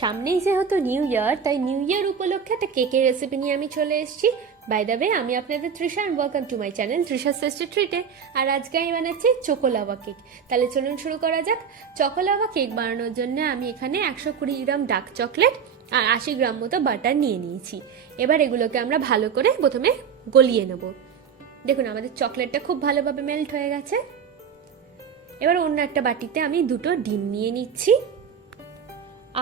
সামনেই যেহেতু new year, তাই নিউ ইয়ার উপলক্ষে একটা কেকের রেসিপি নিয়ে আমি চলে এসেছি। বাই দ্য ওয়ে, আমি আপনাদের Trisha and welcome to my channel Trisha tasty ট্রিটে। আর আজকে আমি বানাচ্ছি চোকো লাভা কেক। তাহলে চলুন শুরু করা যাক। চোকো লাভা কেক বানানোর জন্য আমি এখানে 120 গ্রাম ডার্ক চকলেট আর 80 গ্রাম মতো বাটার নিয়ে নিয়েছি। এবার এগুলোকে আমরা ভালো করে প্রথমে গলিয়ে নেব। দেখুন আমাদের চকলেটটা খুব ভালোভাবে মেল্ট হয়ে গেছে। এবার অন্য একটা বাটিতে আমি 2টো ডিম নিয়ে নিচ্ছি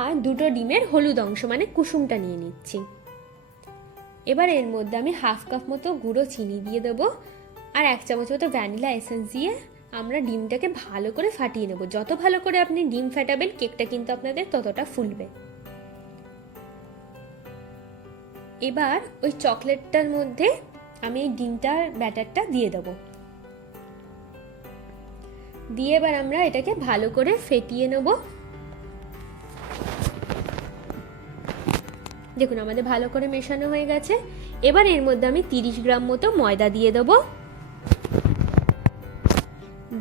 আর 2টো ডিমের হলুদ অংশ মানে কুসুমটা নিয়ে নিচ্ছি। এবার এর মধ্যে আমি হাফ কাপ মতো গুঁড়ো চিনি দিয়ে দেবো আর 1 চামচ মতো ভ্যানিলা এসেন্স দিয়ে আমরা ডিমটাকে ভালো করে ফাটিয়ে নেব। যত ভালো করে আপনি ডিম ফাটাবেন কেকটা কিন্তু আপনাদের ততটা ফুলবে। এবার ওই চকলেটটার মধ্যে আমি এই ডিমটার ব্যাটারটা দিয়ে দেবো, দিয়ে এবার আমরা এটাকে ভালো করে ফেটিয়ে নেব। দেখুন আমাদের ভালো করে মেশানো হয়ে গেছে। এবার এর মধ্যে আমি 30 গ্রাম মতো ময়দা দিয়ে দেবো,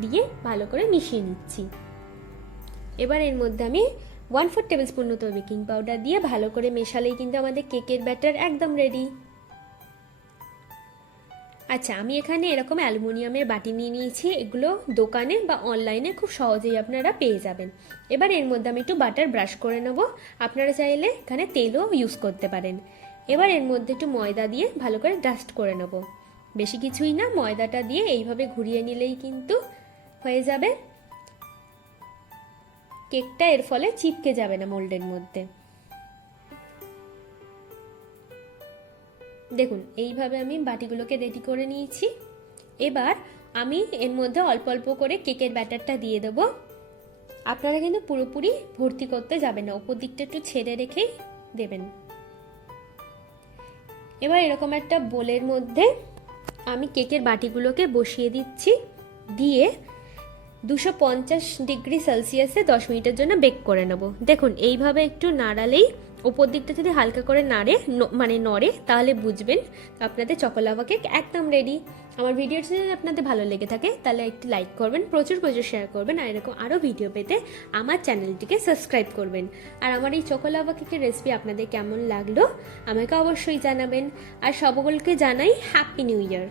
দিয়ে ভালো করে মিশিয়ে নিচ্ছি। এবার এর মধ্যে আমি 1/4 টেবিল স্পুন মতো বেকিং পাউডার দিয়ে ভালো করে মেশালেই কিন্তু আমাদের কেকের ব্যাটার একদম রেডি। আচ্ছা, আমি এখানে এরকম অ্যালুমিনিয়ামের বাটি নিয়ে নিয়েছি। এগুলো দোকানে বা অনলাইনে খুব সহজেই আপনারা পেয়ে যাবেন। এবার এর মধ্যে আমি একটু বাটার ব্রাশ করে নেব। আপনারা চাইলে এখানে তেলও ইউজ করতে পারেন। এবার এর মধ্যে একটু ময়দা দিয়ে ভালো করে ডাস্ট করে নেব। বেশি কিছুই না, ময়দাটা দিয়ে এইভাবে ঘুরিয়ে নিলেই কিন্তু হয়ে যাবে। কেকটা এর ফলে চিপকে যাবে না মোল্ডের মধ্যে। দেখুন এইভাবে আমি বাটিগুলোকে রেডি করে নিয়েছি। এবার আমি এর মধ্যে অল্প অল্প করে কেকের ব্যাটারটা দিয়ে দেবো। আপনারা কিন্তু পুরোপুরি ভর্তি করতে যাবেন না, ওপর দিকটা একটু ছেড়ে রেখেই দেবেন। এবার এরকম একটা বোলের মধ্যে আমি কেকের বাটিগুলোকে বসিয়ে দিচ্ছি, দিয়ে 250 ডিগ্রি সেলসিয়াসে 10 মিনিটের জন্য বেক করে নেব। দেখুন এইভাবে একটু নাড়ালেই, ওপর দিকটা যদি হালকা করে নড়ে তাহলে বুঝবেন আপনাদের চকো লাভা কেক একদম রেডি। আমার ভিডিওটি যদি আপনাদের ভালো লেগে থাকে তাহলে একটু লাইক করবেন, প্রচুর শেয়ার করবেন, আর এরকম আরও ভিডিও পেতে আমার চ্যানেলটিকে সাবস্ক্রাইব করবেন। আর আমার এই চকো লাভা কেকের রেসিপি আপনাদের কেমন লাগলো আমাকে অবশ্যই জানাবেন। আর সকলকে জানাই হ্যাপি নিউ ইয়ার।